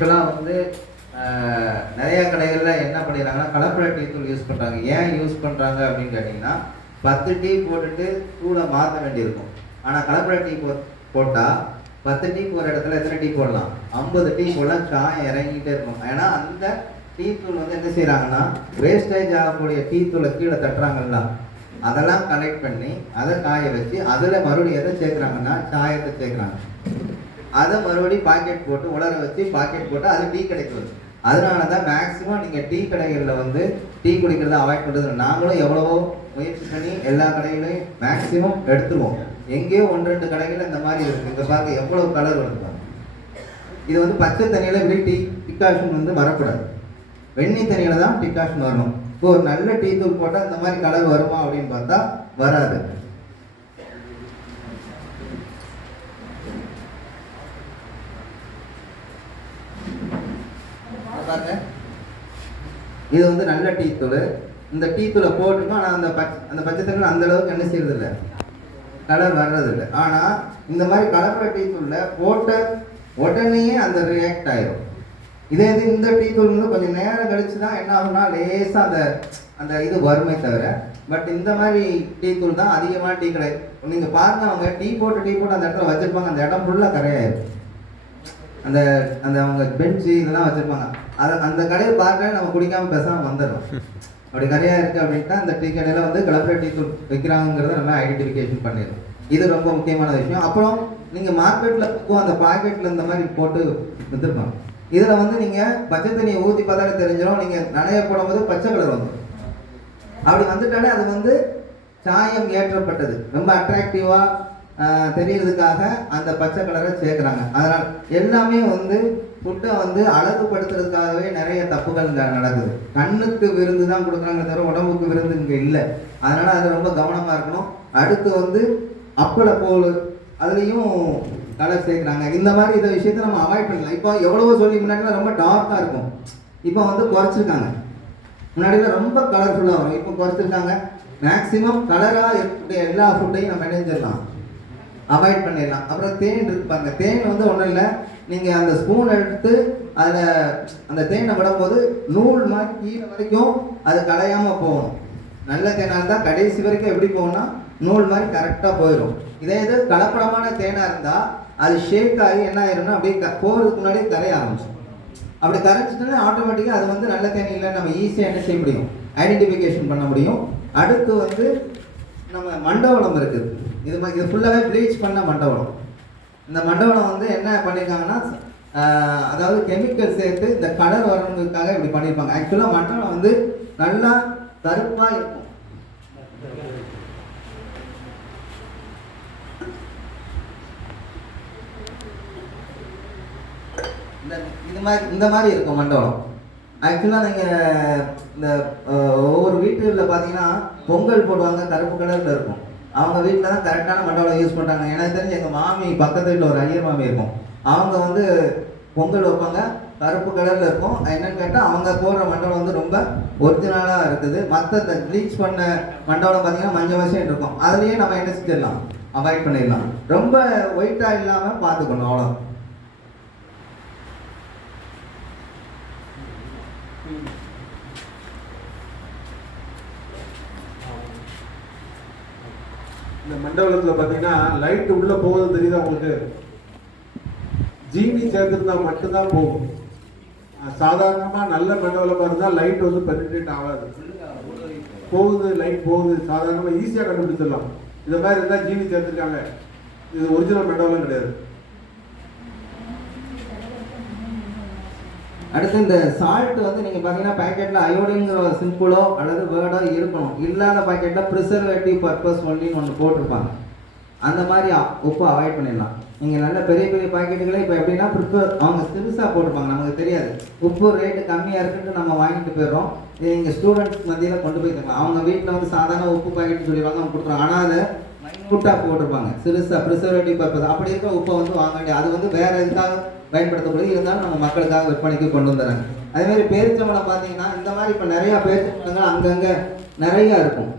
ஆக்சுவலாக வந்து நிறைய கடைகளில் என்ன பண்ணிடுறாங்கன்னா கலப்பட டீ தூள் யூஸ் பண்ணுறாங்க. ஏன் யூஸ் பண்ணுறாங்க அப்படின்னு கேட்டிங்கன்னா 10 டீ போட்டுட்டு தூளை மாற்ற வேண்டியிருக்கும். ஆனால் கலப்பட டீ போட்டால் 10 டீ போகிற இடத்துல எத்தனை டீ போடலாம்? 50 டீ போடலாம். சாயம் இறங்கிட்டே இருக்கும். ஏன்னா அந்த டீ தூள் வந்து என்ன செய்கிறாங்கன்னா வேஸ்டேஜ் ஆகக்கூடிய டீ தூளை கீழே தட்டுறாங்கல்ல, அதெல்லாம் கலெக்ட் பண்ணி அதை காய வச்சு அதில் மறுபடியும் எதை சேர்க்குறாங்கன்னா சாயத்தை சேர்க்குறாங்க. அதை மறுபடியும் பாக்கெட் போட்டு உலர வச்சு பாக்கெட் போட்டு அது டீ கிடைக்கிறது. அதனால தான் மேக்ஸிமம் நீங்கள் டீ கடைகளில் வந்து டீ குடிக்கிறத அவாய்ட் பண்ணுறது. நாங்களும் எவ்வளவோ முயற்சி பண்ணி எல்லா கடைகளையும் மேக்ஸிமம் எடுத்துருவோம். எங்கேயோ 1-2 கடைகளில் இந்த மாதிரி இருக்குது. இங்கே பார்க்க எவ்வளோ கலர் வருது. இது வந்து பச்சை தண்ணியில் இப்படி டீ டிகாஷன் வந்து வரக்கூடாது. வெந்நீர் தண்ணியில் தான் டிகாஷன் வரணும். இப்போ ஒரு நல்ல டீ தூள் போட்டால் இந்த மாதிரி கலர் வருமா அப்படின்னு பார்த்தா வராது. இது வந்து நல்ல டீ தூள். இந்த டீ தூளை போட்டுமா ஆனால் அந்த பச்சை தண்ணியில் அந்த அளவுக்கு என்ன செய்யறது இல்லை, கலர் வர்றதில்லை. ஆனால் இந்த மாதிரி கலப்பட டீ தூளில் போட்ட உடனே அந்த ரியாக்ட் ஆயிரும். இதே இது இந்த டீ தூள் வந்து கொஞ்சம் நேரம் கழிச்சு தான் என்ன ஆகும்னா லேசாக அந்த இது வருமே தவிர, பட் இந்த மாதிரி டீ தூள் தான் அதிகமாக டீ கடை நீங்கள் பாருங்க, அவங்க டீ போட்டு அந்த இடத்துல வச்சுருப்பாங்க. அந்த இடம் ஃபுல்லாக கரையாயிரும். அந்த அந்த அவங்க பெஞ்சு இதெல்லாம் வச்சுருப்பாங்க. அந்த கடையை பார்க்க நம்ம குடிக்காமல் பேசாமல் வந்துடலாம். அப்படி கரையாக இருக்குது அப்படின்ட்டு அந்த டீ கடையில் வந்து கலப்பட டீ தூள் வைக்கிறாங்கிறத நம்ம ஐடென்டிஃபிகேஷன் பண்ணிடணும். இது ரொம்ப முக்கியமான விஷயம். அப்புறம் நீங்கள் மார்க்கெட்டில் அந்த பாக்கெட்டில் இந்த மாதிரி போட்டு விற்றுருப்பாங்க. இதில் வந்து நீங்கள் பச்சை தண்ணியை ஊற்றி பார்த்தாலே தெரிஞ்சிடும். நீங்கள் நனைய போடும்போது பச்சை கலர் வந்துடும். அப்படி வந்துட்டாலே அது வந்து சாயம் ஏற்றப்பட்டது. ரொம்ப அட்ராக்டிவாக தெரியறதுக்காக அந்த பச்சை கலரை சேர்க்குறாங்க. அதனால் எல்லாமே வந்து ஃபுட்டை வந்து அழகுபடுத்துறதுக்காகவே நிறைய தப்புகள் நடக்குது. கண்ணுக்கு விருந்து தான் கொடுக்குறாங்க தவிர உடம்புக்கு விருந்து இங்கே இல்லை. அதனால் அது ரொம்ப கவனமாக இருக்கணும். அடுத்து வந்து அப்பள போல் அதுலேயும் கலர் சேர்க்குறாங்க. இந்த மாதிரி இந்த விஷயத்தை நம்ம அவாய்ட் பண்ணலாம். இப்போ எவ்வளவோ சொல்லி முன்னாடிலாம் ரொம்ப டார்க்காக இருக்கும், இப்போ வந்து குறைச்சிருக்காங்க. முன்னாடியில் ரொம்ப கலர்ஃபுல்லாக வரும், இப்போ குறைச்சிருக்காங்க. மேக்ஸிமம் கலராக இருக்கக்கூடிய எல்லா ஃபுட்டையும் நம்ம நினைஞ்சிடலாம், அவாய்ட் பண்ணிடலாம். அப்புறம் தேன் இருப்பாங்க. தேன் வந்து ஒன்றும் இல்லை, நீங்கள் அந்த ஸ்பூன் எடுத்து அதில் அந்த தேனை விடும்போது நூல் மாதிரி கீழே வரைக்கும் அது கலையாமல் போகணும். நல்ல தேனாக இருந்தால் கடைசி வரைக்கும் எப்படி போகணும்னா நூல் மாதிரி கரெக்டாக போயிடும். இதே இது கலப்படமான தேனாக இருந்தால் அது ஷேக் ஆகி என்ன ஆயிரும்னா அப்படியே போகிறதுக்கு முன்னாடியே கரைய ஆரம்பிச்சிடும். அப்படி கரைச்சிட்டோன்னா ஆட்டோமேட்டிக்காக அது வந்து நல்ல தேனி இல்லைன்னு நம்ம ஈஸியாக என்ன செய்ய முடியும், ஐடென்டிஃபிகேஷன் பண்ண முடியும். அடுத்து வந்து நம்ம மண்டவளம் இருக்குது. இது ஃபுல்லாகவே ப்ளீச் பண்ண மண்டவளம். இந்த மண்டவளம் வந்து என்ன பண்ணியிருக்காங்கன்னா அதாவது கெமிக்கல் சேர்த்து இந்த கலர் வரணுங்கிறதுக்காக இப்படி பண்ணியிருப்பாங்க. ஆக்சுவலாக மண்டவளம் வந்து நல்லா கருப்பாக இருக்கும். இந்த மாதிரி இருக்கும் மண்டபம். ஆக்சுவலாக நீங்கள் இந்த ஒவ்வொரு வீட்டுகளில் பார்த்தீங்கன்னா பொங்கல் போடுவாங்க, கருப்பு கலரில் இருக்கும். அவங்க வீட்டில் தான் கரெக்டான மண்டபம் யூஸ் பண்ணுறாங்க. எனக்கு தெரிஞ்சு எங்கள் மாமி பக்கத்து வீட்டில் ஒரு ஐயர் மாமி இருக்கும், அவங்க வந்து பொங்கல் வைப்பாங்க, கருப்பு கலரில் இருக்கும். என்னன்னு கேட்டால் அவங்க போடுற மண்டபம் வந்து ரொம்ப ஒரிஜினலாக இருக்குது. மற்ற இந்த ப்ளீச் பண்ண மண்டபம் பார்த்தீங்கன்னா மஞ்சள் வருஷம் இருக்கும். அதுலேயே நம்ம என்ன செஞ்சிடலாம், அவாய்ட் பண்ணிடலாம். ரொம்ப ஒயிட்டாக இல்லாமல் பார்த்துக்கணும், அவ்வளோ. இந்த மண்டபத்தில் பார்த்தீங்கன்னா லைட் உள்ள போகுது தெரியுதா உங்களுக்கு? ஜீனி சேர்த்துருந்தா மட்டும்தான் போகும். சாதாரணமாக நல்ல மண்டபமாக இருந்தால் லைட் வந்து பெனிட்ரேட் ஆகாது, போகுது, லைட் போகுது. சாதாரணமாக ஈஸியாக கண்டுபிடிச்சிடலாம். இந்த மாதிரி இருந்தால் ஜீனி சேர்த்துருக்காங்க, இது ஒரிஜினல் மண்டபம் கிடையாது. அடுத்து இந்த சால்ட் வந்து நீங்கள் பார்த்தீங்கன்னா பேக்கெட்டில் அயோடின்ங்கிற சிம்பிளோ அல்லது வேர்டோ இருக்கணும். இல்லாத பேக்கெட்டில் ப்ரிசர்வேட்டிவ் பர்பஸ் ஒன்லின்னு ஒன்று போட்டிருப்பாங்க. அந்த மாதிரி உப்பு அவாய்ட் பண்ணிடலாம். நீங்கள் நல்ல பெரிய பெரிய பாக்கெட்டுகளே இப்போ எப்படின்னா அவங்க சிறுசாக போட்டிருப்பாங்க, நமக்கு தெரியாது. உப்பு ரேட்டு கம்மியாக இருக்குன்னு நம்ம வாங்கிட்டு போயிடுறோம். இது எங்கள் ஸ்டூடெண்ட்ஸ் மத்தியில் கொண்டு போய் தருவாங்க. அவங்க வீட்டில் வந்து சாதாரண உப்பு பாக்கெட் சொல்லிடுவாங்க, அவங்க கொடுத்துருவாங்க. ஆனால் அதை மைனூட்டாக போட்டிருப்பாங்க, சிறுசாக ப்ரிசர்வேட்டிவ் பர்பஸ். அப்படி இருக்க உப்பை வந்து வாங்க வேண்டிய, அது வந்து வேறு எதுக்காக பயன்படுத்தப்படுது, இருந்தாலும் நம்ம மக்களுக்காக விற்பனைக்கு கொண்டு வந்துடுறாங்க. அதேமாதிரி பேரிச்சம்பழம் பார்த்தீங்கன்னா இந்த மாதிரி இப்போ நிறையா பேரிச்சம்பழங்கள் அங்கங்கே நிறையா இருக்கும்.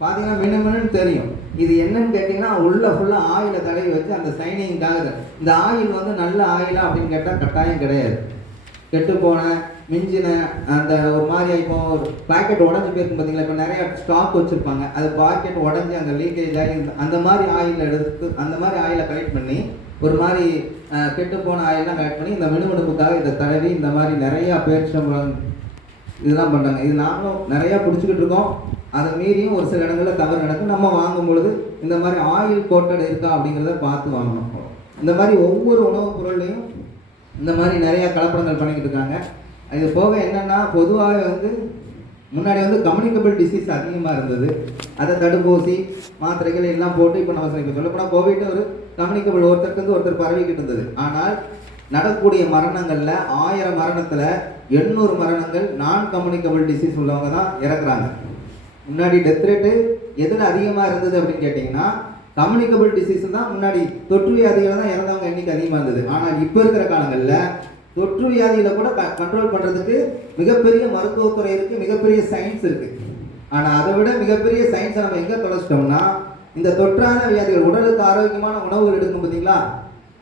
பார்த்தீங்கன்னா மினுமினுன்னு தெரியும். இது என்னன்னு கேட்டிங்கன்னா உள்ள ஃபுல்லாக ஆயிலை தடவி வச்சு அந்த சைனிங்காக. இந்த ஆயில் வந்து நல்ல ஆயிலா அப்படின்னு கேட்டால் கட்டாயம் கிடையாது. கெட்டு போன மிஞ்சின அந்த ஒரு மாதிரி இப்போ ஒரு பாக்கெட் உடஞ்சி போயிருக்கும் பார்த்தீங்களா, இப்போ நிறைய ஸ்டாக் வச்சுருப்பாங்க, அது பாக்கெட் உடஞ்சி அங்கே லீக்கேஜ் ஆகி அந்த மாதிரி ஆயில் எடுத்து அந்த மாதிரி ஆயிலை கலெக்ட் பண்ணி ஒரு மாதிரி கெட்டு போன ஆயிலாம் கலெக்ட் பண்ணி இந்த மினுமினுப்புக்காக இதை தடவி இந்த மாதிரி நிறையா பேரிச்சம்பழம் இதெல்லாம் பண்ணுறாங்க. இது நாங்களும் நிறையா பிடிச்சிக்கிட்டு இருக்கோம். அதை மீறியும் ஒரு சில இடங்களில் தவறு நடக்கும். நம்ம வாங்கும் பொழுது இந்த மாதிரி ஆயில் கோட்டட் இருக்கா அப்படிங்கிறத பார்த்து வாங்கணும். இந்த மாதிரி ஒவ்வொரு உணவுப் பொருள்லையும் இந்த மாதிரி நிறையா கலப்படங்கள் பண்ணிக்கிட்டு இருக்காங்க. இது போக என்னென்னா, பொதுவாகவே வந்து முன்னாடி வந்து கம்யூனிகபிள் டிசீஸ் அதிகமாக இருந்தது. அதை தடுப்பூசி மாத்திரைகள் எல்லாம் போட்டு இப்போ நம்ம இப்போ சொல்லப்போனால் கோவிட் ஒரு கம்யூனிகபிள் ஒருத்தருக்கு ஒருத்தர் பரவிக்கிட்டு இருந்தது. ஆனால் நடக்கக்கூடிய மரணங்களில் 1000 மரணத்தில் 800 மரணங்கள் நான் கம்யூனிகபிள் டிசீஸ் உள்ளவங்க தான் இறக்குறாங்க. முன்னாடி டெத் ரேட்டு எதில் அதிகமாக இருந்தது அப்படின்னு கேட்டிங்கன்னா, கம்யூனிகபிள் டிசீஸ் தான் முன்னாடி தொற்று வியாதிகள் தான் இறந்தவங்க எண்ணிக்கை அதிகமாக இருந்தது. ஆனால் இப்போ இருக்கிற காலங்களில் தொற்று வியாதிகளை கூட கண்ட்ரோல் பண்ணுறதுக்கு மிகப்பெரிய மருத்துவத்துறை இருக்குது, மிகப்பெரிய சயின்ஸ் இருக்குது. ஆனால் அதை விட மிகப்பெரிய சயின்ஸை நம்ம எங்கே தொலைச்சிட்டோம்னா, இந்த தொற்றான வியாதிகள் உடலுக்கு ஆரோக்கியமான உணவுகள் எடுக்கும் பார்த்தீங்களா,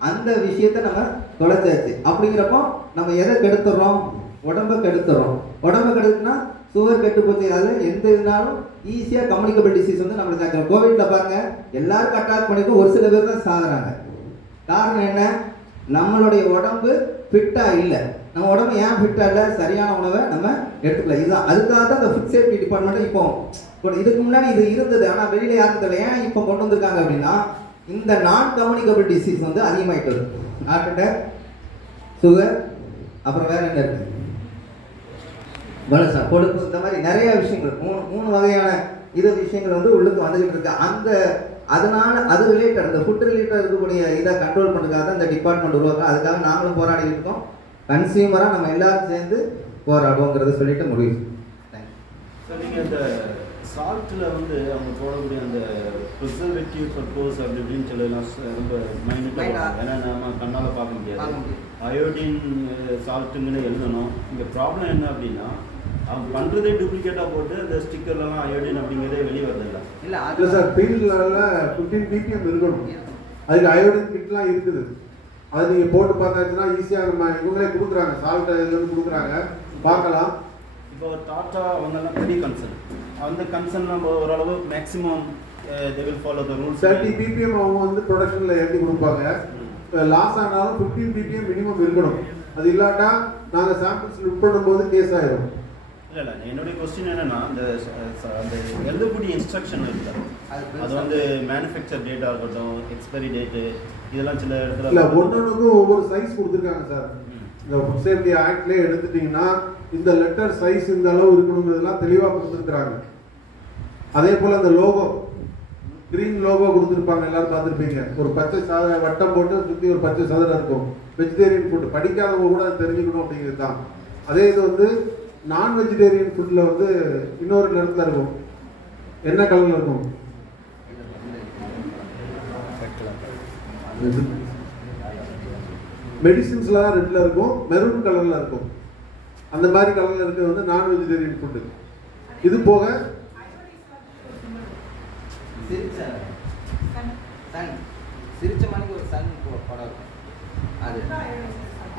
அந்த விஷயத்தை நம்ம தொலைச்சாச்சு. அப்படிங்கிறப்போ நம்ம எதை கெடுத்துடுறோம்? உடம்பை கெடுத்துடுறோம். உடம்பை கெடுத்துனா சுகர் கெட்டு போச்சு. அதில் எந்த இருந்தாலும் ஈஸியாக கம்யூனிகபிள் டிசீஸ் வந்து நம்மளுக்கு ஆச்சு. கோவிட்டில் பாருங்கள், எல்லாருக்கும் அட்டாக் பண்ணிட்டு ஒரு சில பேர் தான் சாகுறாங்க. காரணம் என்ன? நம்மளுடைய உடம்பு ஃபிட்டாக இல்லை. நம்ம உடம்பு ஏன் ஃபிட்டாக இல்லை? சரியான உணவை நம்ம எடுத்துக்கல. இதுதான் அதுக்காக தான் இந்த ஃபுட் சேஃப்டி டிபார்ட்மெண்ட்டு இப்போ இதுக்கு முன்னாடி இது இருந்தது, ஆனால் வெளியில் யாருக்கும் தெரியல. ஏன் இப்போ கொண்டு வந்திருக்காங்க அப்படின்னா, இந்த நான் கம்யூனிகபிள் டிசீஸ் வந்து அதிகமாகிட்டது. ஹார்ட் அட்டாக், சுகர், அப்புறம் வேற என்ன இருக்குது, வலசா, கொழுப்பு, இந்த மாதிரி நிறைய விஷயங்கள் மூணு வகையான விஷயங்கள் வந்து உள்ளுக்கு வந்துகிட்டு இருக்கு. அதனால அது ரிலேட்டட், இந்த ஃபுட் ரிலேட்டட் இருக்கக்கூடிய இதை கண்ட்ரோல் பண்ணுறதுக்காக தான் இந்த டிபார்ட்மெண்ட் உருவாக்கும். அதுக்காக நாங்களும் போராடிட்டு இருக்கோம். கன்சியூமராக நம்ம எல்லாரும் சேர்ந்து போராடுவோங்கிறத சொல்லிட்டு முடிவு. சார், நீங்கள் இந்த சால்ட்டில் வந்து அவங்க போடக்கூடிய அந்த ப்ரிசர்வேட்டிவ் பர்பஸ் அப்படி இப்படின்னு சொல்லலாம் ரொம்ப மைனூட்டாக, ஏன்னா நம்ம கண்ணால் பார்க்க முடியாது. அயோடின் சால்ட்டுங்கன்னு எழுதணும். இங்கே ப்ராப்ளம் என்ன அப்படின்னா, அவங்க பண்ணுறதே டூப்ளிகேட்டாக போட்டு அந்த ஸ்டிக்கர்லாம் அயோடின் அப்படிங்கிறதே வெளியே வரதில்லை. இல்லை சார், ஃபீல்டில் 15 ppm இருக்கணும். அதுக்கு அயோடின் கிட்லாம் இருக்குது. அதை நீங்கள் போட்டு பார்த்தாச்சுன்னா ஈஸியாக நம்ம இவங்களே கொடுக்குறாங்க, சால்ட் இதுலேருந்து கொடுக்குறாங்க, பார்க்கலாம். இப்போ டாட்டா அவங்கெல்லாம் பெரிய கன்சர்ன், அந்த கன்சர்ன் நம்ம ஓரளவு maximum they will follow the rules. 30 ppm அவங்க வந்து ப்ரொடக்ஷனில் எழுதி கொடுப்பாங்க. லாஸ் ஆனாலும் 15 ppm மினிமம் இருக்கணும். அது இல்லாட்டா நாங்கள் சாம்பிள்ஸ் லுக் பண்ணும்போது கேஸ் ஆயிடும். இல்லை என்னுடைய கொஸ்டின் என்னன்னா, அந்த எழுதக்கூடிய இன்ஸ்ட்ரக்ஷன் இருக்குது, அது வந்து மேனுஃபேக்சர் டேட்டாக இருக்கட்டும், எக்ஸ்பைரி டேட்டு, இதெல்லாம் சில இடத்துல இல்லை ஒவ்வொன்றுக்கும் ஒவ்வொரு சைஸ் கொடுத்துருக்காங்க சார். இந்த ஃபுட் சேஃப்டி ஆக்ட்லேயே எடுத்துட்டிங்கன்னா இந்த லெட்டர் சைஸ் இந்த அளவு இருக்கணுங்கிறதுலாம் தெளிவாக கொடுத்துருக்குறாங்க. அதே போல் அந்த லோகோ, க்ரீன் லோகோ கொடுத்துருப்பாங்க, எல்லாரும் பார்த்துருப்பீங்க. ஒரு பச்சை வட்டம் போட்டு சுற்றி ஒரு பச்சை சதுரம் இருக்கும். வெஜிடேரியன் ஃபுட் படிக்காதவங்க கூட அதை தெரிஞ்சுக்கணும் அப்படிங்கிறது தான். அதே இது வந்து நான் வெஜிடேரியன் ஃபுட்டில் வந்து இன்னொரு நிறத்தில் இருக்கும். என்ன கலரில் இருக்கும்? மெடிசின்ஸ்ல தான் ரெட்டில் இருக்கும், மெரூன் கலரில் இருக்கும். அந்த மாதிரி கலரில் இருக்கிறது வந்து நான் வெஜிடேரியன் ஃபுட்டு. இது போக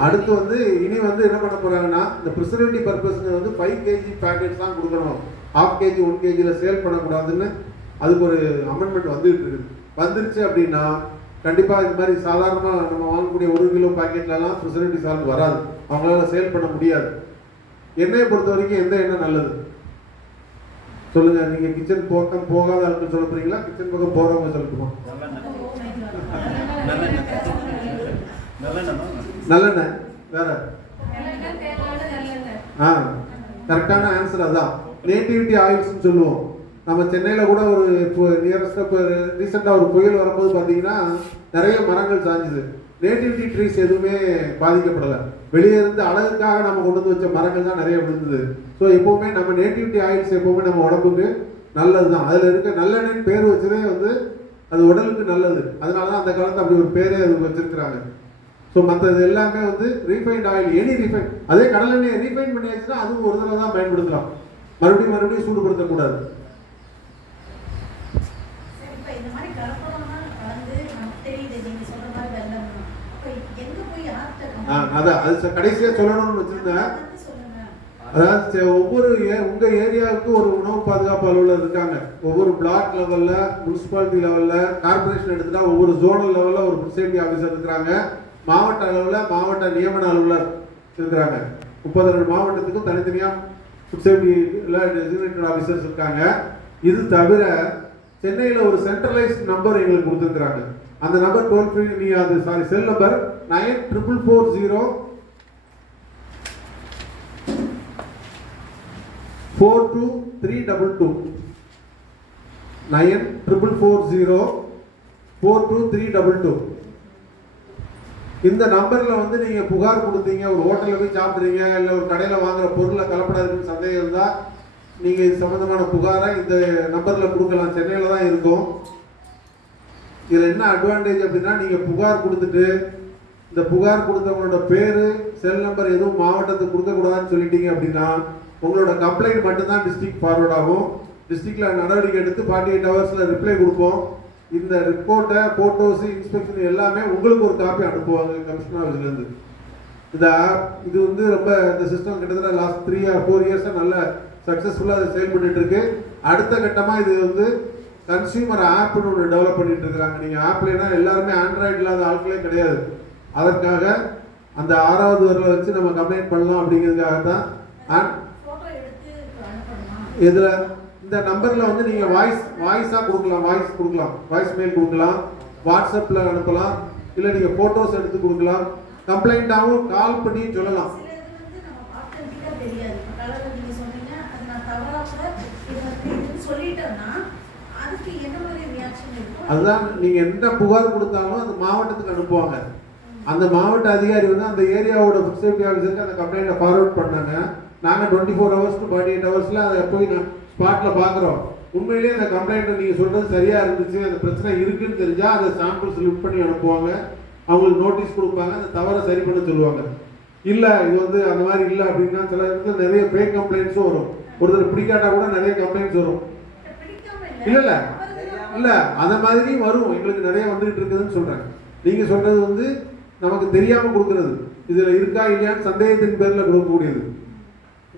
அடுத்து வந்து இனி வந்து என்ன பண்ண போறாங்கன்னா, இந்த ப்ரிசர்வேட்டிவ் பர்பஸ்க்கு வந்து 5 kg பேக்கெட்ஸ் தான் கொடுக்கணும், 1/2 kg 1 kgல சேல் பண்ணக்கூடாதுன்னு அதுக்கு ஒரு அமெண்ட்மெண்ட் வந்துட்டு இருக்கு. வந்துருச்சு அப்படின்னா கண்டிப்பாக இந்த மாதிரி சாதாரணமாக நம்ம வாங்கக்கூடிய 1 கிலோ பேக்கெட்லலாம் ப்ரிசர்வேட்டிவ் சால்ட் வராது, அவங்களால சேல் பண்ண முடியாது. எண்ணெயை பொறுத்த வரைக்கும் எந்த எண்ணெய் நல்லது சொல்லுங்க? நீங்க கிச்சன் பக்கம் போகாத ஆளுக்கு சொல்ல போறீங்களா, கிச்சன் பக்கம் போறவங்க சொல்லட்டுமா? நல்லெண்ணெய் வேற. கரெக்டான ஆன்சர் அதான், நேட்டிவிட்டி ஆயில்ஸ்ன்னு சொல்லுவோம். நம்ம சென்னையில் கூட ஒரு நியரஸ்டாக இப்போ ரீசெண்டாக ஒரு புயல் வரும்போது பார்த்தீங்கன்னா நிறைய மரங்கள் சாஞ்சுது. நேட்டிவிட்டி ட்ரீஸ் எதுவுமே பாதிக்கப்படலை. வெளியே இருந்து அழகுக்காக நம்ம கொண்டு வந்து வச்ச மரங்கள் தான் நிறைய விழுந்தது. ஸோ எப்போவுமே நம்ம நேட்டிவிட்டி ஆயில்ஸ் எப்போவுமே நம்ம உடம்புக்கு நல்லது தான். அதில் இருக்க நல்லெண்ணெய்னு பேர் வச்சதே வந்து அது உடலுக்கு நல்லது. அதனால தான் அந்த காலத்தில் அப்படி ஒரு பேரே அது வச்சிருக்கிறாங்க. ஸோ மற்றது எல்லாமே வந்து ரீஃபைண்ட் ஆயில், எனி ரீஃபைன், அதே கடலெண்ணெயை ரீஃபைன் பண்ணியாச்சுன்னா அதுவும் ஒரு தடவை தான் பயன்படுத்தலாம், மறுபடியும் சூடுபடுத்தக்கூடாது. அதான் அது கடைசியாக சொல்லணும்னு வச்சுருந்தேன். அதாவது உங்க ஏரியாவுக்கு ஒரு உணவு பாதுகாப்பு அலுவலர் இருக்காங்க. ஒவ்வொரு பிளாக் லெவல்ல, முனிசிபாலிட்டி லெவல்ல, கார்பரேஷன் எடுத்துட்டா ஒவ்வொரு ஜோனல் லெவல்ல ஒரு ஃபுட் சேஃப்டி ஆஃபீஸர் இருக்கிறாங்க. மாவட்ட அளவில் மாவட்ட நியமன அலுவலர் இருக்கிறாங்க. 32 மாவட்டத்துக்கும் தனித்தனியாக ஃபுட் சேஃப்டியில் டெசிக்னேட்டட் ஆஃபீஸர்ஸ் இருக்காங்க. இது தவிர சென்னையில் ஒரு சென்ட்ரலைஸ்ட் நம்பர் எங்களுக்கு கொடுத்துருக்குறாங்க. அந்த நம்பர் டோல் ஃப்ரீ, நீ அது செல் நம்பர் 9440 42322 9440 42322. இந்த நம்பர்ல வந்து நீங்க புகார் கொடுத்தீங்க, ஒரு ஹோட்டல்ல போய் சாப்பிட்றீங்க, இல்லை ஒரு கடையில் வாங்குற பொருளை கலப்படம் இருக்குன்னு சந்தேகம் இருந்தால் நீங்கள் இது சம்மந்தமான புகாரை இந்த நம்பரில் கொடுக்கலாம். சென்னையில் தான் இருக்கும். இதில் என்ன அட்வான்டேஜ் அப்படின்னா, நீங்கள் புகார் கொடுத்துட்டு இந்த புகார் கொடுத்தவங்களோட பேர், செல் நம்பர் எதுவும் மாவட்டத்துக்கு கொடுக்கக்கூடாதுன்னு சொல்லிட்டீங்க அப்படின்னா உங்களோட கம்ப்ளைண்ட் மட்டும்தான் டிஸ்ட்ரிக்ட் ஃபார்வர்ட் ஆகும். டிஸ்ட்ரிக்டில் நடவடிக்கை எடுத்து 48 ஹவர்ஸில் ரிப்ளை கொடுப்போம். இந்த ரிப்போர்ட்டை, ஃபோட்டோஸு, இன்ஸ்பெக்ஷன் எல்லாமே உங்களுக்கு ஒரு காப்பி அனுப்புவாங்க கமிஷனர் ஆஃபீஸ்லேருந்து. இது வந்து ரொம்ப இந்த சிஸ்டம் கிட்டத்தட்ட லாஸ்ட் 3 or 4 இயர்ஸாக நல்ல சக்ஸஸ்ஃபுல்லாக அது செயல்பட்டு இருக்கு. அடுத்த கட்டமாக இது வந்து கன்சியூமர் ஆப்னு ஒன்று டெவலப் பண்ணிட்டு இருக்கிறாங்க. நீங்கள் ஆப்லேனா எல்லாருமே ஆண்ட்ராய்டு இல்லாத ஆட்களே கிடையாது. அதற்காக அந்த 6வது வரல வச்சு நம்ம கம்ப்ளைண்ட் பண்ணலாம் அப்படிங்கிறதுக்காக தான். இதில் இந்த நம்பரில் வந்து நீங்கள் வாய்ஸாக கொடுக்கலாம், வாய்ஸ் மெயில் கொடுக்கலாம், வாட்ஸ்அப்பில் அனுப்பலாம், இல்லை நீங்கள் ஃபோட்டோஸ் எடுத்து கொடுக்கலாம், கம்ப்ளைண்ட்டாகவும் கால் பண்ணி சொல்லலாம். அதுதான் நீங்கள் எந்த புகார் கொடுத்தாலும் அந்த மாவட்டத்துக்கு அனுப்புவாங்க. அந்த மாவட்ட அதிகாரி வந்து அந்த ஏரியாவோட ஃபுட் சேஃப்டி ஆஃபீஸருக்கு அந்த கம்ப்ளைண்ட்டை ஃபார்வர்ட் பண்ணாங்க. நாங்கள் 24 hours to 48 hours அதை போய் ஸ்பாட்டில் பார்க்குறோம். உண்மையிலேயே அந்த கம்ப்ளைண்ட்டை நீங்கள் சொல்கிறது சரியாக இருந்துச்சு, அந்த பிரச்சனை இருக்குன்னு தெரிஞ்சால் அதை சாம்பிள்ஸ் லிஃப்ட் பண்ணி அனுப்புவாங்க. அவங்களுக்கு நோட்டீஸ் கொடுப்பாங்க, அந்த தவறை சரி பண்ண சொல்லுவாங்க. இல்லை இது வந்து அந்த மாதிரி இல்லை அப்படின்னா சில இடத்துல நிறைய ஃபேக் கம்ப்ளைண்ட்ஸும் வரும். ஒருத்தர் பிடிக்காட்டா கூட நிறைய கம்ப்ளைண்ட்ஸ் வரும். இல்லை அதை மாதிரி வரும். எங்களுக்கு நிறைய வந்துகிட்டு இருக்குதுன்னு சொல்கிறேன். நீங்கள் சொல்கிறது வந்து நமக்கு தெரியாமல் கொடுக்குறது, இதில் இருக்கா இல்லையான்னு சந்தேகத்தின் பேரில் கொடுக்கக்கூடியது.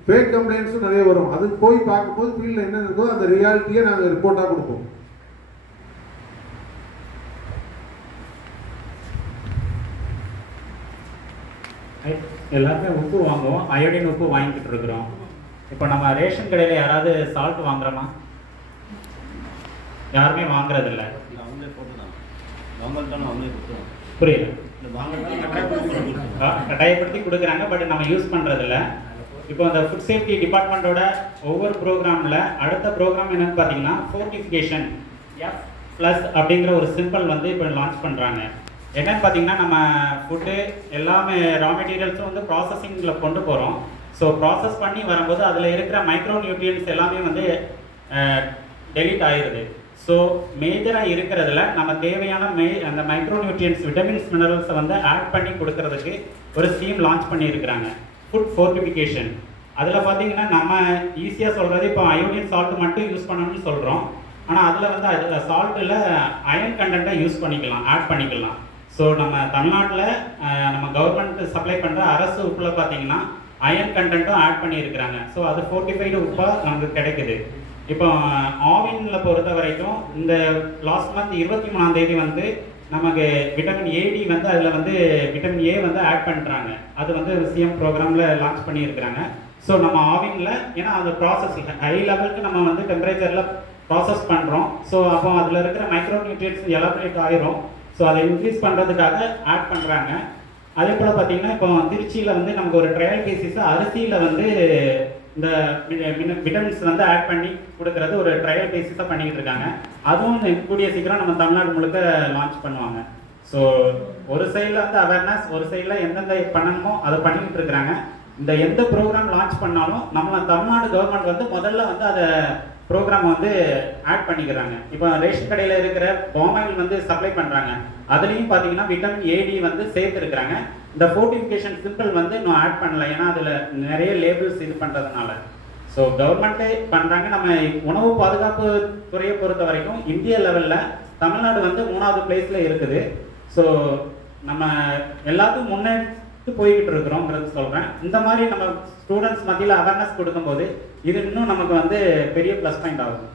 ஃபேக் கம்ப்ளைண்ட்ஸும் நிறைய வரும். அது போய் பார்க்கும்போது ஃபீல்டில் என்ன இருக்கோ அந்த ரியாலிட்டியை நாங்கள் ரிப்போர்ட்டாக கொடுப்போம். எல்லாருமே உப்பு வாங்குவோம், அயோடின் உப்பு வாங்கிக்கிட்டு இருக்கிறோம். இப்போ நம்ம ரேஷன் கடையில் யாராவது சால்ட் வாங்குறோமா? யாருமே வாங்குறதில்ல. புரியல, கட்டாயப்படுத்தி கொடுக்குறாங்க, பட் நம்ம யூஸ் பண்ணுறதில்ல. இப்போ அந்த ஃபுட் சேஃப்டி டிபார்ட்மெண்ட்டோட ஒவ்வொரு ப்ரோக்ராமில் அடுத்த ப்ரோக்ராம் என்னென்னு பார்த்தீங்கன்னா ஃபோர்ட்டிஃபிகேஷன் F+ அப்படிங்கிற ஒரு சிம்பிள் வந்து இப்போ லான்ச் பண்ணுறாங்க. என்னென்னு பார்த்தீங்கன்னா, நம்ம ஃபுட்டு எல்லாமே ரா மெட்டீரியல்ஸும் வந்து ப்ராசஸிங்கில் கொண்டு போகிறோம். ஸோ ப்ராசஸ் பண்ணி வரும்போது அதில் இருக்கிற மைக்ரோ நியூட்ரியன்ஸ் எல்லாமே வந்து டெலீட் ஆகிடுது. ஸோ மேஜராக இருக்கிறதுல நம்ம தேவையான அந்த மைக்ரோ நியூட்ரியன்ஸ், விட்டமின்ஸ், மினரல்ஸை வந்து ஆட் பண்ணி கொடுக்கறதுக்கு ஒரு ஸ்கீம் லான்ச் பண்ணியிருக்கிறாங்க, ஃபுட் ஃபோர்ட்டிஃபிகேஷன். அதில் பார்த்தீங்கன்னா நம்ம ஈஸியாக சொல்கிறது இப்போ அயோடின் சால்ட் மட்டும் யூஸ் பண்ணணும்னு சொல்கிறோம். ஆனால் அதில் வந்து சால்ட்டில் அயன் கண்டென்ட்டை யூஸ் பண்ணிக்கலாம், ஆட் பண்ணிக்கலாம். ஸோ நம்ம தமிழ்நாட்டில் நம்ம கவர்மெண்ட் சப்ளை பண்ணுற அரசு உப்பில் பார்த்தீங்கன்னா அயன் கண்டென்ட்டும் ஆட் பண்ணியிருக்கிறாங்க. ஸோ அது ஃபோர்ட்டிஃபைடு உப்பாக நமக்கு கிடைக்குது. இப்போ ஆவினில் பொறுத்த வரைக்கும் இந்த லாஸ்ட் மந்த் 23ஆம் தேதி வந்து நமக்கு விட்டமின் ஏடி வந்து அதில் வந்து விட்டமின் ஏ வந்து ஆட் பண்ணுறாங்க. அது வந்து சிஎம் ப்ரோக்ராமில் லான்ச் பண்ணியிருக்கிறாங்க. ஸோ நம்ம ஆவினில், ஏன்னா அந்த ப்ராசஸ் ஹை லெவலுக்கு நம்ம வந்து டெம்பரேச்சரில் ப்ராசஸ் பண்ணுறோம். ஸோ அப்போ அதில் இருக்கிற மைக்ரோ நியூட்ரியன்ஸ் எலாபரேட் ஆகிரும். ஸோ அதை இன்க்ரீஸ் பண்ணுறதுக்காக ஆட் பண்ணுறாங்க. அதே போல் பார்த்தீங்கன்னா இப்போ திருச்சியில் வந்து நமக்கு ஒரு ட்ரையல் பேசிஸ் அரிசியில் வந்து இந்த விட்டமின்ஸ் வந்து ஆட் பண்ணி கொடுக்கறது ஒரு ட்ரையல் பேசிஸாக பண்ணிக்கிட்டு இருக்காங்க. அதுவும் கூடிய சீக்கிரம் நம்ம தமிழ்நாடு முழுக்க லான்ச் பண்ணுவாங்க. ஸோ ஒரு சைடில் வந்து அவேர்னஸ், ஒரு சைடில் எந்தெந்த பண்ணணுமோ அதை பண்ணிக்கிட்டு இருக்கிறாங்க. இந்த எந்த ப்ரோக்ராம் லான்ச் பண்ணாலும் நம்ம தமிழ்நாடு கவர்மெண்ட் வந்து முதல்ல வந்து அதை ப்ரோக்ராம் வந்து ஆட் பண்ணிக்கிறாங்க. இப்போ ரேஷன் கடையில் இருக்கிற பாமாயில் வந்து சப்ளை பண்ணுறாங்க, அதுலேயும் பார்த்தீங்கன்னா விட்டமின் ஏடி வந்து சேர்த்துருக்குறாங்க. இந்த ஃபோர்ட்டிஃபிகேஷன் சிம்பிள் வந்து இன்னும் ஆட் பண்ணல, ஏன்னா அதில் நிறைய லேபிள்ஸ் இது பண்ணுறதுனால. ஸோ கவர்மெண்ட்டே பண்ணுறாங்க. நம்ம உணவு பாதுகாப்பு துறையை பொறுத்த வரைக்கும் இந்திய லெவலில் தமிழ்நாடு வந்து 3வது பிளேஸில் இருக்குது. ஸோ நம்ம எல்லாத்துக்கும் போய்கிட்டு இருக்கிறோங்கிறது சொல்கிறேன். இந்த மாதிரி நம்ம ஸ்டூடெண்ட்ஸ் மத்தியில் அவேர்னஸ் கொடுக்கும்போது இது இன்னும் நமக்கு வந்து பெரிய ப்ளஸ் பாயிண்ட் ஆகும்.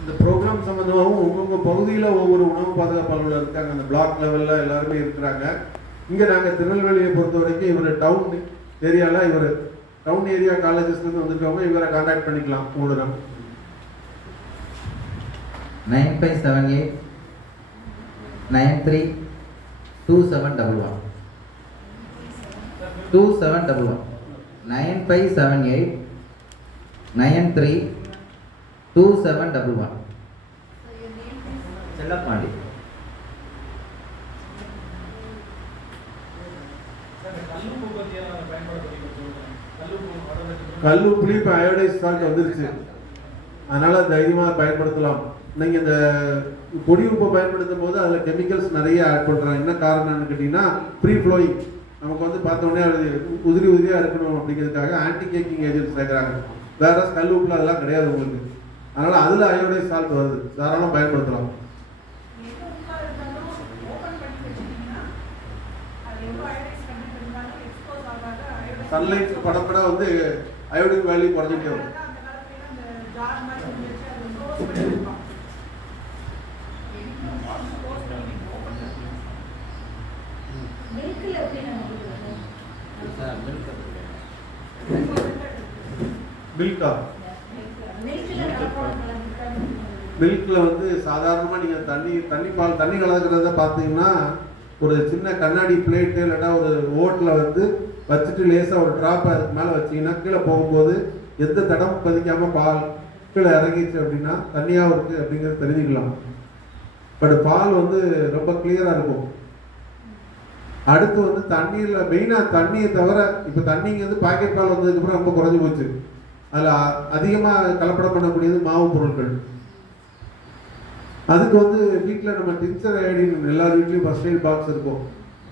இந்த ப்ரோக்ராம் சம்மந்தமாகவும் உங்கவுங்க பகுதியில் ஒவ்வொரு உணவு பாதுகாப்பாளர்கள் இருக்காங்க. அந்த பிளாக் லெவலில் எல்லாருமே இருக்கிறாங்க. இங்கே நாங்கள் திருநெல்வேலியை பொறுத்த வரைக்கும் இவர் டவுன் ஏரியாவில் இவர் டவுன் ஏரியா காலேஜஸ்லேருந்து வந்துருக்கவங்க இவரை கான்டாக்ட் பண்ணிக்கலாம். உங்களோட 9578 93 2711 2711 9578 93 2711 செல்லப்பாண்டி. கல்லுப்புலேயும் இப்போ அயோடைஸ் சால்ட் வந்துருச்சு, அதனால தைரியமாக பயன்படுத்தலாம். நீங்கள் இந்த பொடி உப்பை பயன்படுத்தும் போது அதில் கெமிக்கல்ஸ் நிறைய ஆட் பண்ணுறாங்க. என்ன காரணம்னு கேட்டிங்கன்னா ஃப்ரீ ஃப்ளோயிங், நமக்கு வந்து பார்த்தோன்னே அது உதிரி உதிரியாக இருக்கணும் அப்படிங்கிறதுக்காக ஆன்டி கேக்கிங் ஏஜென்ட்ஸ் சேர்க்குறாங்க. வேற கல் உப்பில் அதெல்லாம் கிடையாது உங்களுக்கு. அதனால் அதில் அயோடைஸ் சால்ட் வருது, தாராளமாக பயன்படுத்தலாம். சன்லைட் படப்பட வந்து அயோடின் வேல்யூ குறைஞ்சிட்டே வரும். மில்கா மில்கில் வந்து சாதாரணமாக நீங்கள் தண்ணி கலந்துக்கிறத பார்த்தீங்கன்னா ஒரு சின்ன கண்ணாடி பிளேட்டு இல்லைன்னா ஒரு ஓட்டில் வந்து வச்சுட்டு லேசாக ஒரு ட்ராப் அதுக்கு மேலே வச்சிங்கன்னா கீழே போகும்போது எந்த தடம் பதிக்காமல் பால் கீழே இறங்கிச்சு அப்படின்னா தண்ணியாக இருக்குது அப்படிங்கிறது தெரிஞ்சுக்கலாம். பட் பால் வந்து ரொம்ப கிளியராக இருக்கும். அடுத்து வந்து தண்ணீரில் மெயினாக தண்ணியை தவிர இப்போ தண்ணிங்க வந்து பாக்கெட் பால் வந்ததுக்கப்புறம் ரொம்ப குறைஞ்சி போச்சு. அதில் அதிகமாக கலப்படம் பண்ணக்கூடியது மாவு பொருட்கள். அதுக்கு வந்து வீட்டில் நம்ம டின்சர் ஐடின் எல்லார் வீட்லேயும் ஃபர்ஸ்ட் எய்ட் பாக்ஸ் இருக்கும்.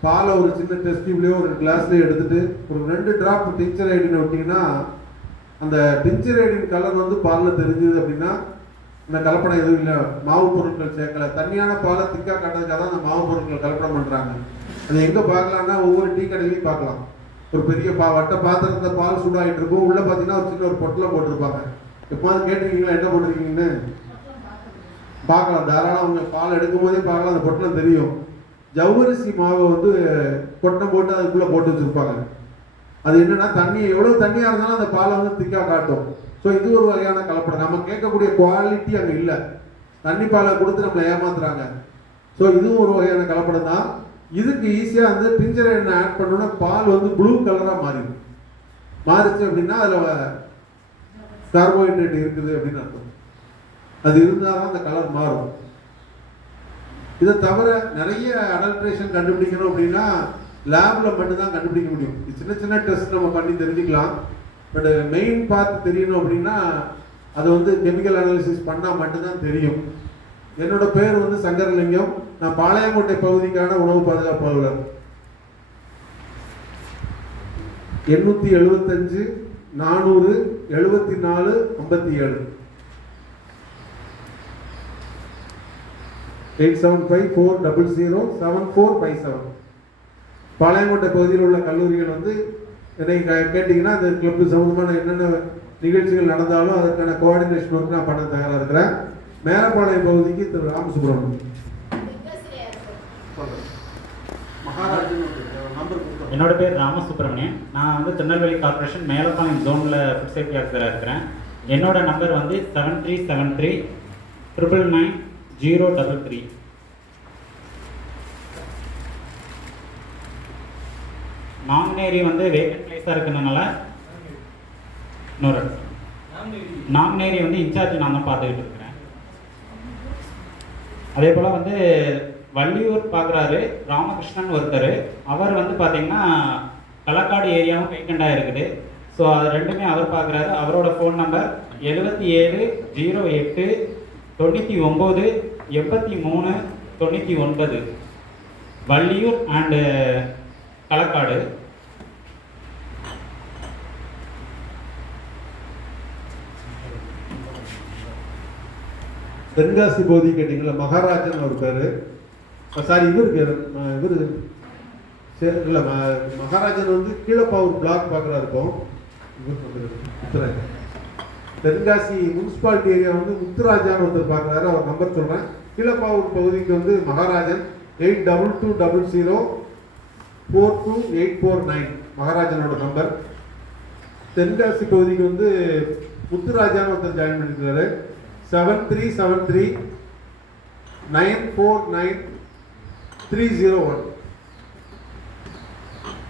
பாலை ஒரு சின்ன டெஸ்டிவ்லேயோ ஒரு கிளாஸ்லேயோ எடுத்துகிட்டு ஒரு 2 ட்ராப் டின்சர் ஐடின் விட்டிங்கன்னா அந்த டின்சர் ஐடின் கலர் வந்து பாலில் தெரிஞ்சுது அப்படின்னா இந்த கலப்படம் எதுவும் இல்லை, மாவு பொருட்கள் சேர்க்கலை. தண்ணியான பாலை திக்காக காட்டுறதுக்காக தான் அந்த மாவு பொருட்கள் கலப்படம் பண்ணுறாங்க. அது எங்கே பார்க்கலான்னா ஒவ்வொரு டீ கடையிலையும் பார்க்கலாம். ஒரு பெரிய வட்ட பாத்திரத்தில் பால் சூடாகிட்டு இருக்கும், உள்ளே பார்த்தீங்கன்னா ஒரு சின்ன ஒரு பொட்டில் போட்டிருப்பாங்க. எப்போது கேட்டிருக்கீங்களா என்ன போட்டிருக்கீங்கன்னு பார்க்கலாம். தாராளம் அவங்க பால் எடுக்கும் போதே பார்க்கலாம், அந்த பொட்டலம் தெரியும். ஜவ்வரிசி மாவை வந்து கொட்டை போட்டு அதுக்குள்ளே போட்டு வச்சுருப்பாங்க. அது என்னென்னா தண்ணி எவ்வளோ தண்ணியாக இருந்தாலும் அந்த பாலை வந்து திக்காக காட்டும். ஸோ இது ஒரு வகையான கலப்படம். நம்ம கேட்கக்கூடிய குவாலிட்டி அங்கே இல்லை, தண்ணி பாலை கொடுத்து நம்மளை ஏமாத்துறாங்க. ஸோ இதுவும் ஒரு வகையான கலப்படம் தான். இதுக்கு ஈஸியாக வந்து டிஞ்சர் எண்ணெய் ஆட் பண்ணோன்னா பால் வந்து ப்ளூ கலராக மாறிச்சு அப்படின்னா அதில் கார்போஹைட்ரேட் இருக்குது அப்படின்னு அர்த்தம். அது இருந்தால் தான் அந்த கலர் மாறும். இதை தவிர நிறைய அடல்ட்ரேஷன் கண்டுபிடிக்கணும் அப்படின்னா லேபில் மட்டும்தான் கண்டுபிடிக்க முடியும். சின்ன சின்ன டெஸ்ட் நம்ம பண்ணி தெரிஞ்சுக்கலாம். பட் மெயின் பார்ட் தெரியணும் அப்படின்னா அது வந்து கெமிக்கல் அனாலிசிஸ் பண்ணால் மட்டும்தான் தெரியும். என்னோட பேர் வந்து சங்கரலிங்கம். நான் பாளையங்கோட்டை பகுதிக்கான உணவு பாதுகாப்பு அலுவலர். 875 400 74 57 875-400-7457. பாளையங்கோட்டை பகுதியில் உள்ள கல்லூரிகள் வந்து என்னை கேட்டிங்கன்னா அந்த கிளப்பு சம்மந்தமான என்னென்ன நிகழ்ச்சிகள் நடந்தாலும் அதற்கான கோஆர்டினேஷன் ஒர்க் நான் பண்ண தயாராக இருக்கிறேன். மேலப்பாளையம் பகுதிக்கு திரு ராமசுப்ரமணியம். என்னோட பேர் ராமசுப்ரமணியன். நான் வந்து திருநெல்வேலி கார்பரேஷன் மேலப்பாளையம் ஜோனில் ஃபுட் சேஃப்டி ஆஃபீஸராக இருக்கிறேன். என்னோட நம்பர் வந்து 7373 999 033. நாமினேரி வந்து வேகன்ட் பிளேஸாக இருக்கிறதுனால நாமினேரி வந்து இன்சார்ஜ் நான் தான் பார்த்துக்கிட்டு இருக்கிறேன். அதே போல் வந்து வள்ளியூர் பார்க்குறாரு ராமகிருஷ்ணன் ஒருத்தர். அவர் வந்து பார்த்தீங்கன்னா களக்காடு ஏரியாவும் வேக்கண்டாக இருக்குது. ஸோ அது ரெண்டுமே அவர் பார்க்குறாரு. அவரோட phone number 77 08 99 83 99. Valliyur and Kalakkad. Tenkasi பகுதி கேட்டிங்களா, மகாராஜன் ஒரு பேர். சாரி இவர் சரி இல்லை மகாராஜன் வந்து கீழப்பாவூர் பிளாக் பார்க்குறா இருக்கும். தென்காசி முனிசிபாலிட்டி ஏரியா வந்து முத்துராஜான்னு ஒருத்தர் பார்க்குறாரு, அவர் நம்பர் சொல்கிறேன். கீழப்பாவூர் பகுதிக்கு வந்து மகாராஜன் 8220422849 மகாராஜனோட நம்பர். தென்காசி பகுதிக்கு வந்து முத்துராஜான்னு ஒருத்தர் ஜாயின் பண்ணியிருக்காரு. 7373949301.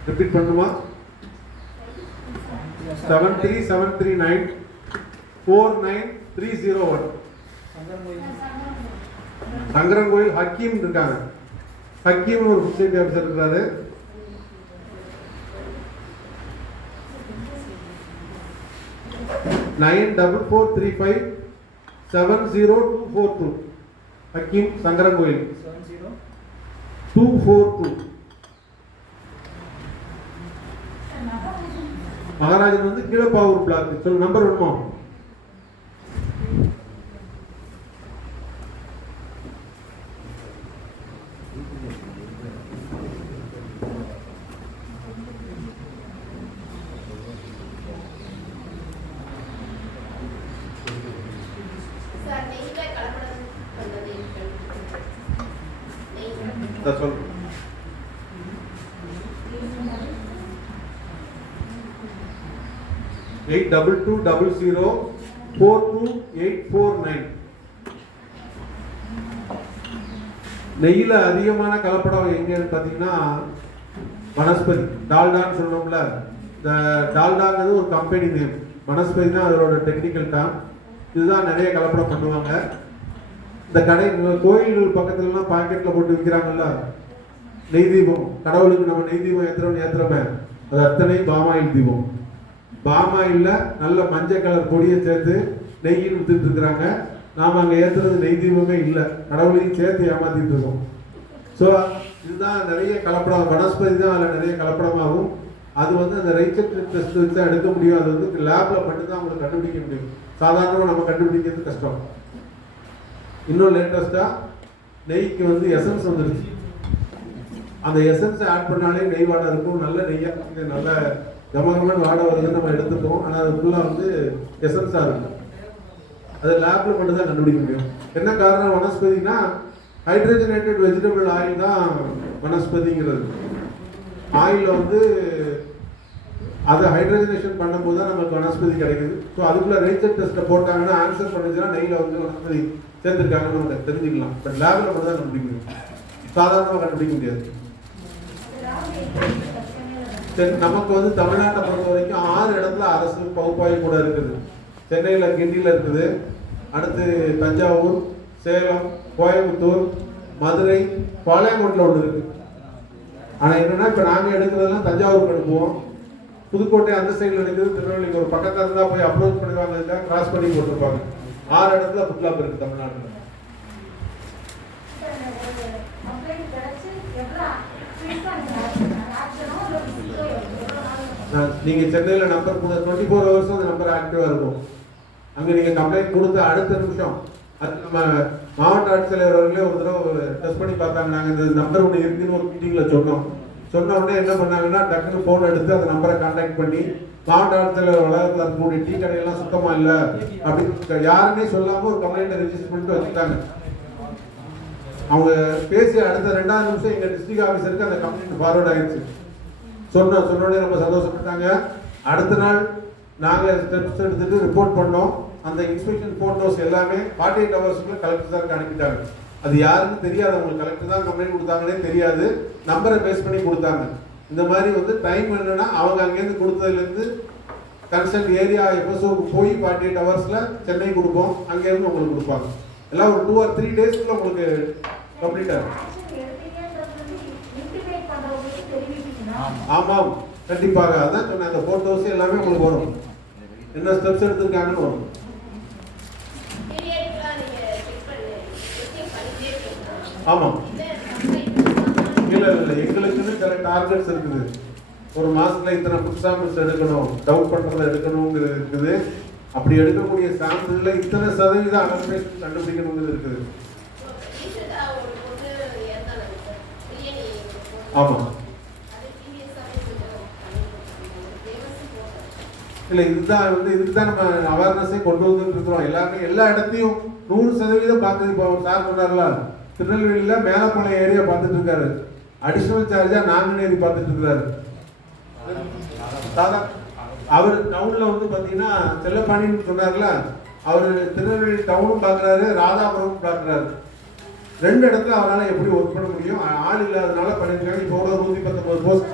ரிப்பீட் பண்ணுமா? 7373949301. சங்கரங்கோயில் ஹக்கீம் இருக்காங்க. ஹக்கீம் ஒரு ஃபுட் சேஃப்டி ஆஃபீஸர் இருக்கிறாரு. (94435702242) ஹக்கீம் சங்கரங்கோயில் 242. மகாராஜன் வந்து கீழப்பாவூர் பிளாக். சொல்ல நம்பர் வேணுமா? சொல்லுங்க. 8220042849. நெய்யில அதிகமான கலப்படம் எங்கன்னு பார்த்தீங்கன்னா வனஸ்பதி டால்டான்னு சொல்றோம்ல, இந்த டால்டாங்கிறது ஒரு கம்பெனி நேம், வனஸ்பதி தான் அதோட டெக்னிக்கல் டேர்ம். இதுதான் நிறைய கலப்படம் பண்ணுவாங்க. இந்த கடை கோயில்கள் பக்கத்துலலாம் பாக்கெட்ல போட்டு விற்கிறாங்கல்ல, நெய் தீபம், கடவுளுக்கு நம்ம நெய் தீபம் ஏத்துறோமே, அது அத்தனை பாமாயில் தீபம். பாமாயில்ல நல்ல மஞ்சள் கலர் பொடியை சேர்த்து நெய்யில் வித்துட்டு இருக்கிறாங்க. நாம அங்க ஏத்துறது நெய் தீபமே இல்லை, கடவுளையும் சேர்த்து ஏமாத்திட்டு இருக்கோம். ஸோ இதுதான் நிறைய கலப்படம். வனஸ்பதி தான் அதில் நிறைய கலப்படமாகும். அது வந்து அந்த ரைச்சல் டெஸ்ட் வச்சு தான் எடுக்க முடியும். அது வந்து லேப்ல மட்டும்தான் அவங்களை கண்டுபிடிக்க முடியும். சாதாரணமாக நம்ம கண்டுபிடிக்கிறது கஷ்டம். இன்னும் லேட்டஸ்டா நெய்க்கு வந்து எசன்ஸ் வந்துருச்சு. அந்த எசன்ஸை ஆட் பண்ணாலே நெய் வாடை இருக்கும். நல்ல நெய்யா நல்ல கமகமன் வாடை வருதுன்னு நம்ம எடுத்துப்போம். ஆனால் அது ஃபுல்லாக வந்து எசன்ஸாக இருக்கும். அதை லேப்ல மட்டும் தான் கண்டுபிடிக்க முடியும். என்ன காரணம்? வனஸ்பதினா ஹைட்ரஜனேட்டட் வெஜிடபிள் ஆயில் தான் வனஸ்பதிங்கிறது. ஆயிலில் வந்து அதை ஹைட்ரஜனேஷன் பண்ணும்போது தான் நமக்கு வனஸ்பதி கிடைக்குது. ஸோ அதுக்குள்ள ரேச்சல் டெஸ்ட்டை போட்டாங்கன்னா ஆன்சர் பண்ணுச்சுன்னா நெய்யில் வந்து வனஸ்பதி சேர்த்துருக்காங்கன்னு நமக்கு தெரிஞ்சுக்கலாம். பட் லேபில் மட்டும் தான் கண்டுபிடிக்க முடியும், சாதாரணமாக கண்டுபிடிக்க முடியாது. நமக்கு வந்து தமிழ்நாட்டை பொறுத்த வரைக்கும் 6 இடத்துல அரசு பகுப்பாய்வு கூட இருக்குது. சென்னையில் கிண்டியில் இருக்குது, அடுத்து தஞ்சாவூர், சேலம், கோயம்புத்தூர், மதுரை, பாளையங்கோட்டில் ஒன்று இருக்கு. ஆனால் என்னன்னா இப்போ நாங்கள் எடுக்கிறதெல்லாம் தஞ்சாவூருக்கு அனுப்புவோம். புதுக்கோட்டை அந்த சைடில் இருக்குது, திருநெல்வேலிக்கு ஒரு பக்கத்தில் இருந்தால் போய் அப்ரோச் பண்ணுவாங்க, கிராஸ் பண்ணி போட்டிருப்பாங்க. 6 இடத்துல ஃபுட் லேப் இருக்கு தமிழ்நாட்டில். நீங்கள் சென்னையில் நம்பர் 24 ஹவர்ஸ் அந்த நம்பர் ஆக்டிவாக இருக்கும். அங்கே நீங்கள் கம்ப்ளைண்ட் கொடுத்த அடுத்த நிமிஷம் அது நம்ம மாவட்ட ஆட்சியர் அவர்களே ஒரு தடவை டெஸ்ட் பண்ணி பார்த்தாங்க. நாங்கள் இந்த நம்பர் ஒன்று இருக்குன்னு ஒரு மீட்டிங்கில் சொன்ன உடனே என்ன பண்ணாங்கன்னா டக்குன்னு ஃபோன் எடுத்து அந்த நம்பரை கான்டாக்ட் பண்ணி மாவட்ட ஆட்சியர் வளாகத்தில் இருக்கக்கூடிய டீ கடையெல்லாம் சுத்தமாக இல்லை அப்படின்னு யாருமே சொல்லாமல் ஒரு கம்ப்ளைண்ட்டை ரெஜிஸ்டர் பண்ணிட்டு வச்சுட்டாங்க. அவங்க பேசி அடுத்த 2வது நிமிஷம் எங்கள் டிஸ்ட்ரிக்ட் ஆஃபீஸருக்கு அந்த கம்ப்ளைண்ட் ஃபார்வர்ட் ஆகிடுச்சு. சொன்னோடனே ரொம்ப சந்தோஷப்பட்டாங்க. அடுத்த நாள் நாங்கள் ஸ்டெப்ஸ் எடுத்துட்டு ரிப்போர்ட் பண்ணோம். அந்த இன்ஸ்பெக்ஷன் போட்டோஸ் எல்லாமே 48 ஹவர்ஸ்க்குள்ள கலெக்டர் சாருக்கு அனுப்பிட்டாங்க. அது யாருன்னு தெரியாது, அவங்களுக்கு கலெக்டர் தான் கம்ப்ளைண்ட் கொடுத்தாங்கன்னே தெரியாது, நம்பரை பேஸ் பண்ணி கொடுத்தாங்க. இந்த மாதிரி வந்து டைம் என்னன்னா அவங்க அங்கேருந்து கொடுத்ததுலேருந்து கன்சர்ன் ஏரியா எஃப்எஸ்ஓக்கு போய் 48 ஹவர்ஸில் சென்னை கொடுப்போம், அங்கேருந்து உங்களுக்கு கொடுப்பாங்க. எல்லாம் ஒரு 2 or 3 டேஸ்க்குள்ள உங்களுக்கு கம்ப்ளீட் ஆகும். ஆமாம், கண்டிப்பாக. அதான் சொன்னேன், அந்த போட்டோஸ் எல்லாமே உங்களுக்கு வரும், என்ன ஸ்டெப்ஸ் எடுத்திருக்காங்கன்னு வரும். ஆமாம், இல்லை எங்களுக்குன்னு சில டார்கெட்ஸ் இருக்குது. ஒரு மாசத்துல இத்தனை ஃபுட் சாம்பிள்ஸ் எடுக்கணும், டவுட் பண்றதை எடுக்கணுங்கிறது இருக்குது. அப்படி எடுக்கக்கூடிய சாம்பிள்ல இத்தனை சதவீதம் அனலைசேஷன் கண்டுபிடிக்கணுங்கிறது இருக்குது. ஆமாம், இல்லை இதுதான் இதுக்கு தான் நம்ம அவேர்னஸே கொண்டு வந்துட்டு இருக்கிறோம். எல்லாருமே எல்லா இடத்தையும் 100% பார்க்குது. இப்போ சார் சொன்னார்ல, திருநெல்வேலியில் மேலப்பாளையம் ஏரியா பார்த்துட்டு இருக்காரு, அடிஷ்னல் சார்ஜாக நாங்குநேரி பார்த்துட்டு இருக்கிறாரு. அவர் டவுனில் பார்த்தீங்கன்னா செல்லப்பாணின்னு சொன்னார்ல, அவர் திருநெல்வேலி டவுனும் பார்க்குறாரு, ராதாபுரமும் பார்க்குறாரு. 2 இடத்துல அவரால் எப்படி ஒர்க் பண்ண முடியும்? ஆள் இல்லாதனால பண்ணியிருக்காங்க. இப்போ 119 போஸ்ட்